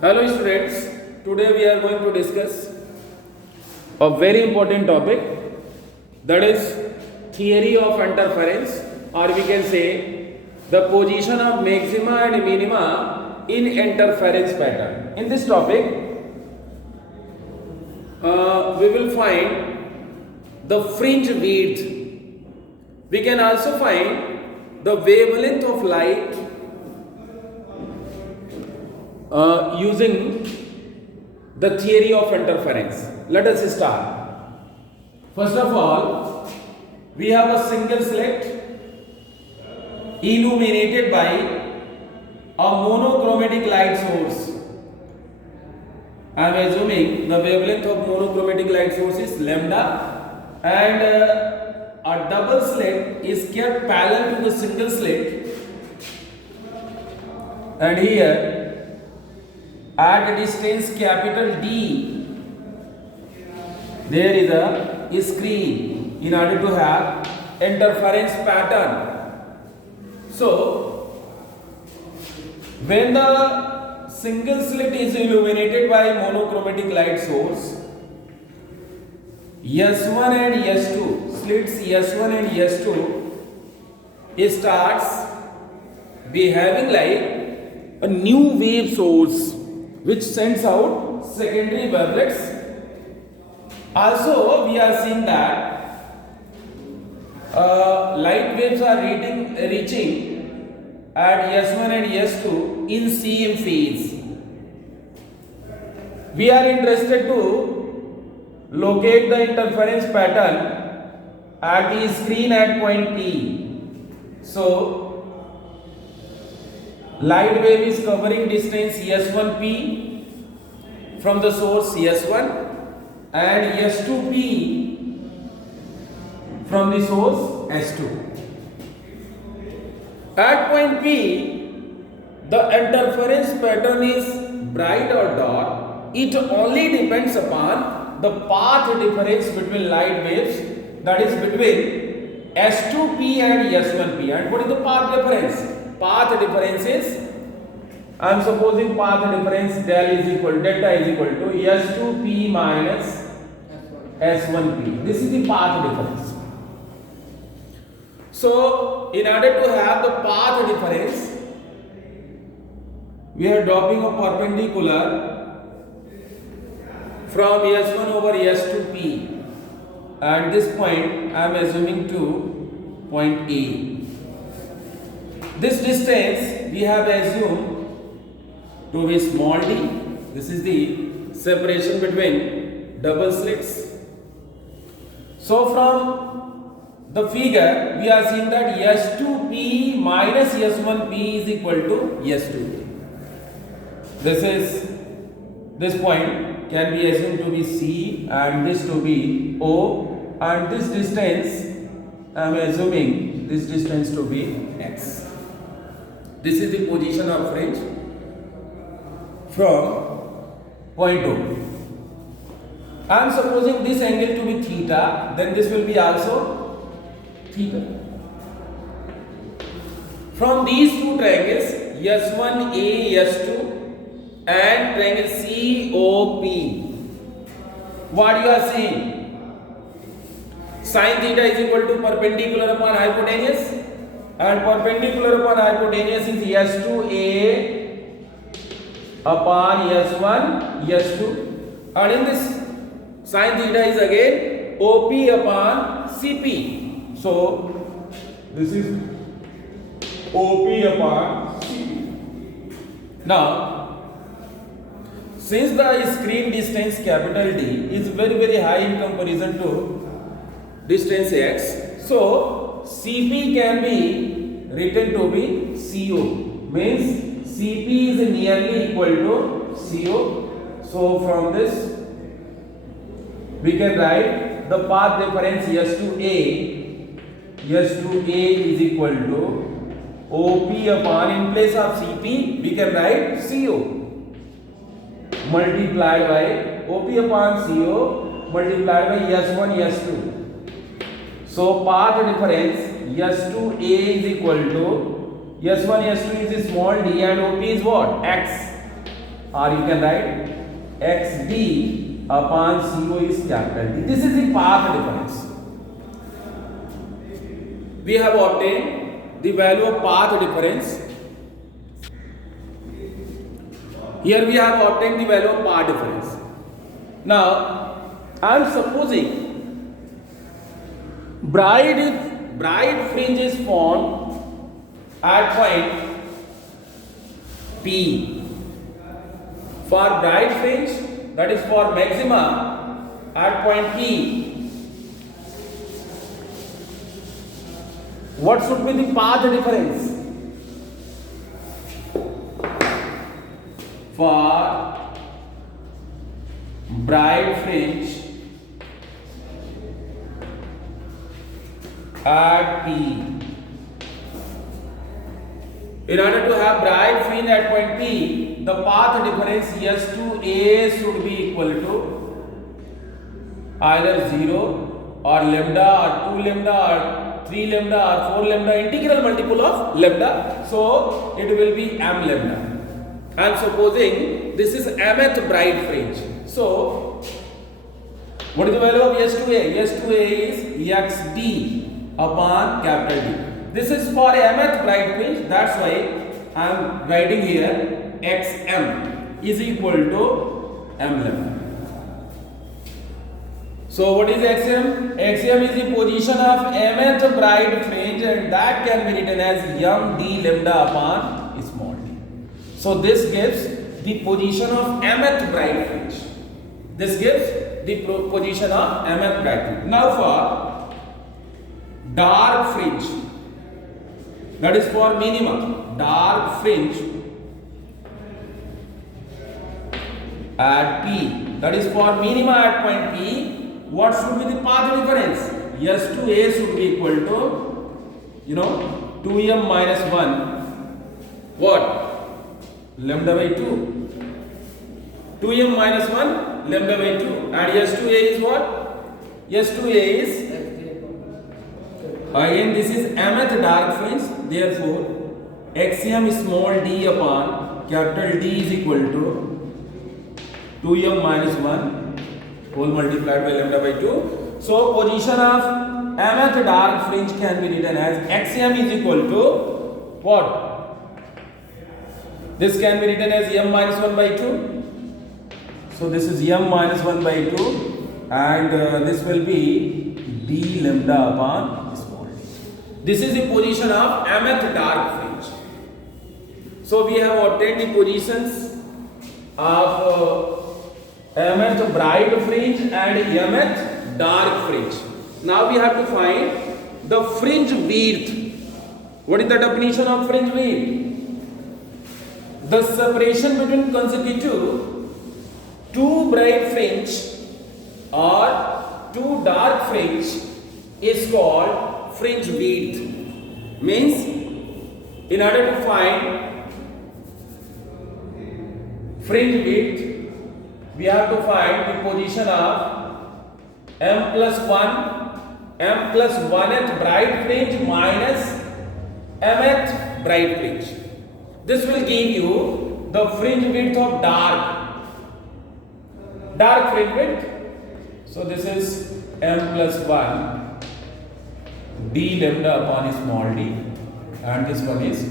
Hello students, today we are going to discuss a very important topic, that is theory of interference, or we can say the position of maxima and minima in interference pattern. In this topic we will find the fringe width. We can also find the wavelength of light using the theory of interference. Let us start. First of all, we have a single slit illuminated by a monochromatic light source. I am assuming the wavelength of monochromatic light source is lambda, and a double slit is kept parallel to the single slit, and here at a distance capital D there is a screen in order to have interference pattern. So when the single slit is illuminated by monochromatic light source, S1 and S2, slits S1 and S2 starts behaving like a new wave source which sends out secondary wavelets. Also we are seeing that light waves are reaching at S1 and S2 in same phase. We are interested to locate the interference pattern at the screen at point P. So light wave is covering distance S1P from the source S1 and S2P from the source S2. At point P, the interference pattern is bright or dark. It only depends upon the path difference between light waves, that is between S2P and S1P. And what is the path difference? Path difference is, I am supposing path difference delta is equal to S2P minus S1P. This is the path difference. So in order to have the path difference, we are dropping a perpendicular from S1 over S2P, and this point I am assuming to point A. This distance we have assumed to be small d. This is the separation between double slits. So from the figure we are seeing that S2P minus S1P is equal to S2P. This point can be assumed to be C and this to be O, and this distance I am assuming this distance to be X. This is the position of fringe from point O. I am supposing this angle to be theta, then this will be also theta. From these two triangles, S1A, S2 and triangle COP, what you are seeing? Sin theta is equal to perpendicular upon hypotenuse, and perpendicular upon hypotenuse is S2A upon S1, S2, and in this sin theta is again OP upon CP. So this is OP upon CP. Now, since the screen distance capital D is very high in comparison to distance X, so CP can be written to be CO, means CP is nearly equal to CO. So from this we can write the path difference S2A is equal to OP upon, in place of CP we can write CO multiplied by OP upon CO multiplied by S1, S2. So path difference S2A is equal to S1, S2 is small d and OP is what? X. or you can write XD upon CO is capital D. This is the path difference. We have obtained the value of path difference. Here we have obtained the value of path difference. Now I am supposing bride fringe is formed at point P. For bride fringe, that is for maxima at point P, what should be the path difference? For bride fringe at P. In order to have bride fringe at point P, the path difference S to A should be equal to either 0 or lambda or 2 lambda or 3 lambda or 4 lambda, integral multiple of lambda. So it will be m lambda. I am supposing this is mth bride fringe. So what is the value of S to A? S to A is XD upon capital D. This is for mth bride fringe. That's why I am writing here XM is equal to m lambda. So what is XM? XM is the position of mth bride fringe, and that can be written as md lambda upon small d. So this gives the position of mth bride fringe. This gives the position of mth bride fringe. Now for dark fringe, that is for minimum, dark fringe at P, that is for minima at point P, what should be the path difference? S to A should be equal to 2m minus 1 what? Lambda by 2. 2m minus 1 lambda by 2, and S to A is what? S to A is again this is mth dark fringe, therefore axiom small d upon capital D is equal to 2m minus 1 whole multiplied by lambda by 2. So position of mth dark fringe can be written as axiom is equal to what? This can be written as m minus 1 by 2. So this is m minus 1 by 2, and this will be d lambda upon small d. This is the position of mth dark fringe. So we have obtained the positions of mth bride fringe and mth dark fringe. Now we have to find the fringe width. What is the definition of fringe width? The separation between consecutive two bride fringe or two dark fringe is called fringe width. Means in order to find fringe width, we have to find the position of m plus 1th bride fringe minus mth bride fringe. This will give you the fringe width of dark fringe width. So this is m plus 1 d lambda upon small d, and this one is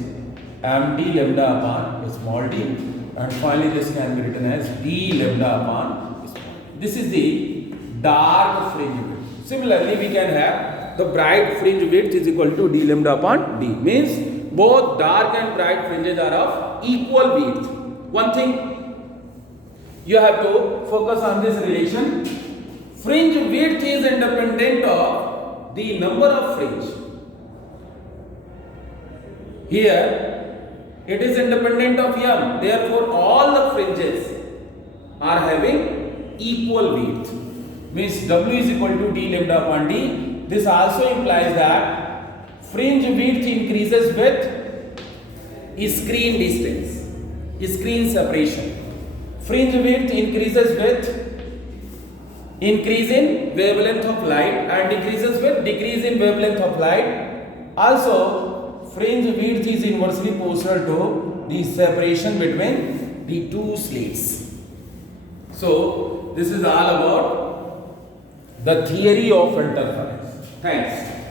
m d lambda upon small d, and finally this can be written as d lambda upon small d. This is the dark fringe width. Similarly, we can have the bright fringe width is equal to d lambda upon d. Means both dark and bright fringes are of equal width. One thing you have to focus on this relation. Fringe width is independent of the number of fringe. Here it is independent of m. Therefore, all the fringes are having equal width. Means W is equal to d lambda upon d. This also implies that fringe width increases with screen distance, screen separation. Fringe width increases with increase in wavelength of light and decreases with decrease in wavelength of light. Also, fringe width is inversely proportional to the separation between the two slates. So this is all about the theory of interference. Thanks.